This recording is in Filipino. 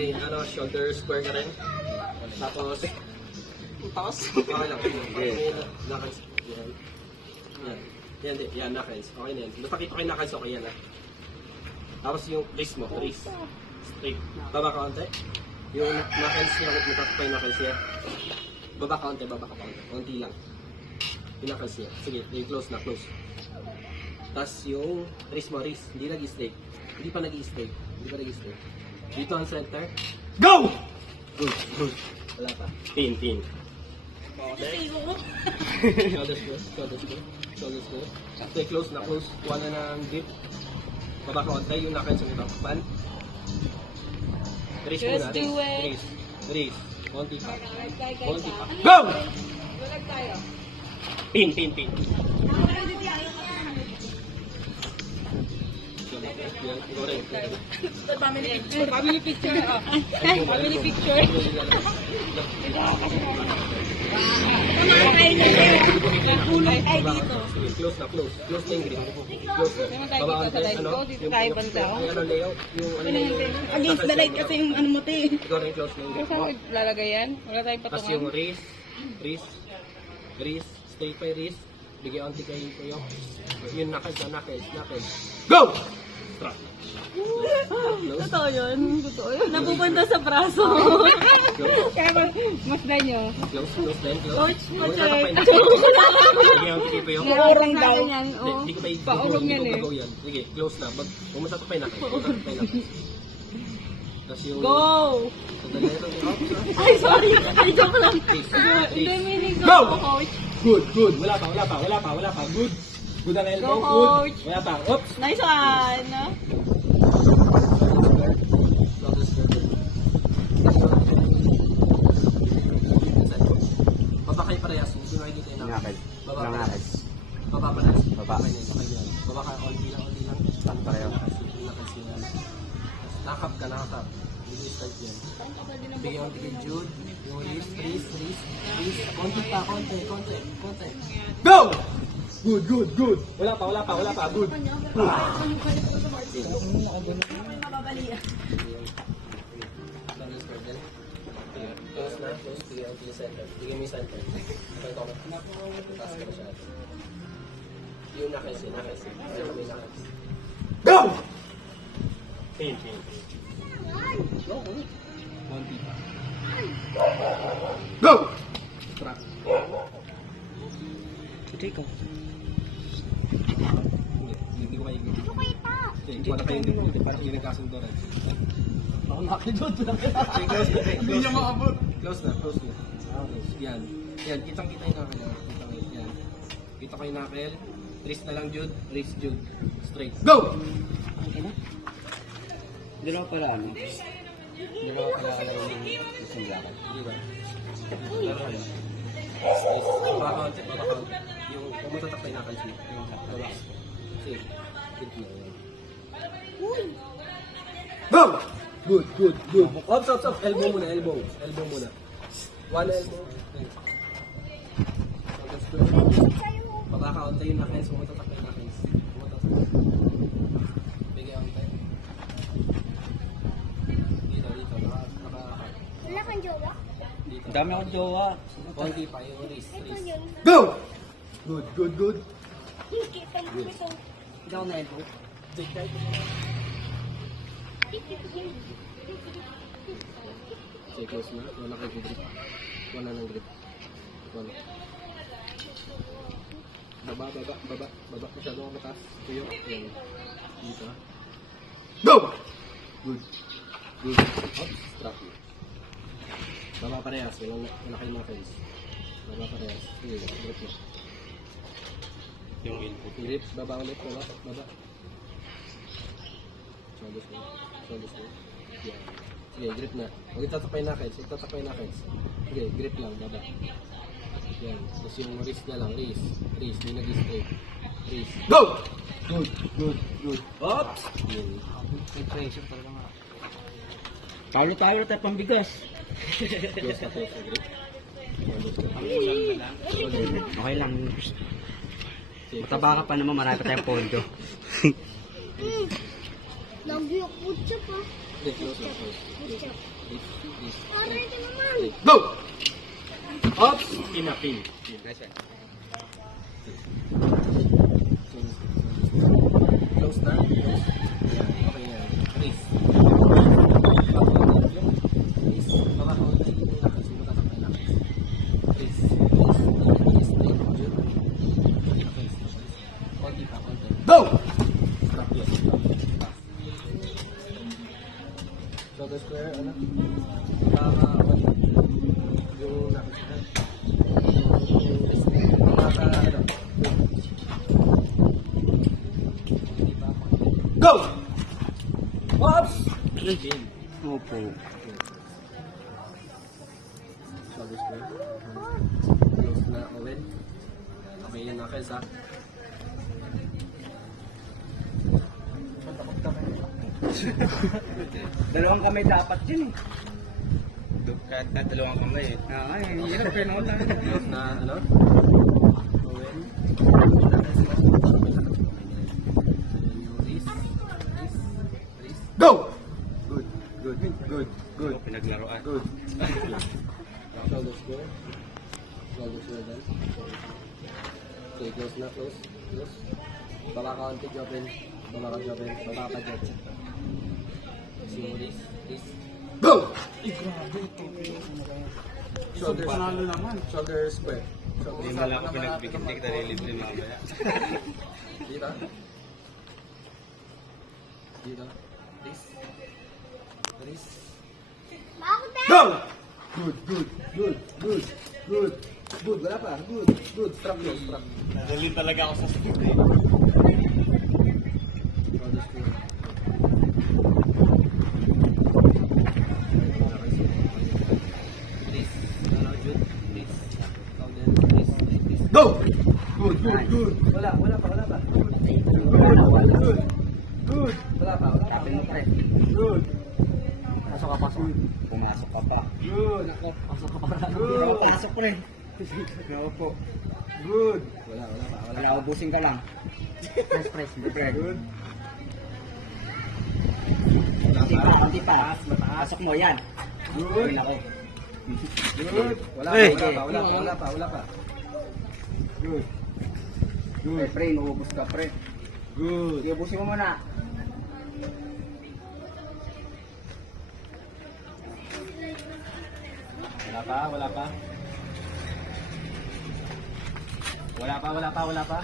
Okay, shoulder square ka rin. Tapos, okay lang. Okay, knuckles. Yan, knuckles. Okay na yan. Napakita ko yung knuckles, okay yan. Tapos yung wrist mo, wrist. Straight. Baba ka konti. Yung knuckles niya, matapos pa yung knuckles niya. Baba ka konti. Konti lang. Yung knuckles niya. Sige, yung close na, close. Tapos yung wrist mo, wrist. Hindi nag-straight. Hindi pa nag-straight. Dito ang center. Go! Good. Wala pa. Pin. Shoulders close. Stay close na close. Kuha na ng grip. Baba ka konti. Yung knuckles nito. Pan. Wrist muna. Wrist. Konti pa. Go! Pin. Family picture. Family picture. Kulay ay dito. Close na yung grip. Close na. Baba ka Dito tayo banda. layout. Against the light kasi yung ano mo te. Close na yung grip. Saan lalagay yan? Wala tayong Tapos yung patungan. wrist, stay pa yung wrist, bigyan onti kayo yung knuckles. Go! Strap. Totoo yun. Napupunta sa braso. Kaya mas na nyo. Close. Coach, Bigyan onti kayo yung Maurang daw. hindi ko pa Paurong yan eh. i-go yan. Sige, close na. Pumunta pa yung knuckles. Tapos yung... Go! Sandali ito. Ay, sorry. Ay, joke lang. Hindi, meaning go, coach. Good. Wala pa. Good ang elbow. Go, coach. Good. Wala pa. Oops. Nice one. Baba kayo parehas. Hindi makikita yung Ngakal. Baba Walang parehas. ngakal. Baba parehas. Baba. Okay yan. Baba ka. Onti lang. Saan pareho? Nakap ka. Hindi start yan. Bigyan onti kay Jude. Yung wrist. Konti pa. Go! Good. Wala pa. Good. Close na. Bigyan onti yung center. Bigyan mo yung center. Okay, ito. Taas ka na siya. Yung knuckles. Go! Pin. Konti pa. Go! Strap. Ito. Hindi ko maigit. Hindi ko kayo hindi parang yun ang kasunduran. Ako nakakidot lang. Hindi niya makabot. Close na. Yan. Kitang-kita yung knuckle. Yan. Kita ko yung knuckle. Wrist na lang, Jude. Wrist, Jude. Straight. Go! Okay na? Hindi lang pala ano. Hindi mo kailangan ng Isang lakad. Di ba? Baba konti. Yung pumatatak tayo knuckles mo. Relax. Sige. Hit mo. Go! Good. Ops. Elbow muna. One elbow. Baba ka onti yung knuckles. Pumatatak tayo knuckles. Bigyan onti. Dito. Wala kang jowa? Dito. Ang dami akong jowa. Konti pa yung wrist. Yun. Go! Good. Kita mo ito. Hindi ako na-elbow. Okay, close na. Wala kayo grip. Wala ng grip. Wala. Baba. Masyado ako mataas. Tuyo. Ayan. Dito. Go! Good. Oops. Strap mo. Baba parehas. Wala kayo mga face. Baba parehas. Sige, grip mo. Yung grip. Baba ulit. Baba. Shoulders mo. Yeah. Sige, grip na. Huwag itatapay knuckles. Sige, grip lang. Baba. Yan. Tapos yung wrist na lang. Wrist. Di nag-straight. Wrist. Go! Good. Oops! Yan. May pressure talaga nga. Talo tayo pambigas. Close na grip. Okay lang. Sige, Mataba ka pa naman, marami pa tayong pondo. Lagi ako siya pa. Hindi, close lang, close. Good job. Please, please. Aray ka naman. Go! Oops! Pinapin. Nice yan. Close na. Close. Yan. Okay yan. Please. Please. Baka ko na yung nakis. Yung matatakay nakis. Please. Please. Please. Please. Konti pa. Konti. Go! Stop yun. Stop. Shoulder square. Ano? Yung nakis na. Go! Whoops! Opo. Shoulder square. Close na, Owen. Okay yan, Knuckles, ha? Dalawang kamay dapat yun eh. Kahit dalawang kamay eh. Ay, hirap eh, no? Close na, ano? Owen. Knuckles, ha? Go! Good, good, good, good. Pinaglaruan. Good. Shoulder square. Shoulder square then. Okay, close na, close. Close. Baba ka konti, Jopin. Baba ka, Jopin. Baba ka, Jopin. Simulis. Please. Go! Shoulder naman. Shoulder square. Hindi mo lang ako pinagbigyan. Hindi kita nililibre mamaya. Dito. Dito. Please. Please. Bakit ba? Go! Good, good, good, good, good. Good, wala pa. Good, good. Strap yun, strap. Dali talaga ako sa script eh. Shoulder square. Please. Good. Please. Louder. Please. Please. Go! Good, good, good. Wala pa, wala pa. Good. Good. Good. Wala pa, wala pa. Tapin mo pre. Good. Pasok ka, pasok. Pumasok ka pa. Good. Pasok ka pa. Good. Pasok pre. Opo. Good. Wala pa, wala Wala, pa. ubusin ka lang. Press, press. Pre. Good. Kunti pa. Pasok mo, yan. Good. Ayun ako. Good. Wala pa, Hey. wala pa. Good. Pre, pre, maubos ka pre. Good. Iubusin mo muna. Wala pa. Wala pa, wala pa.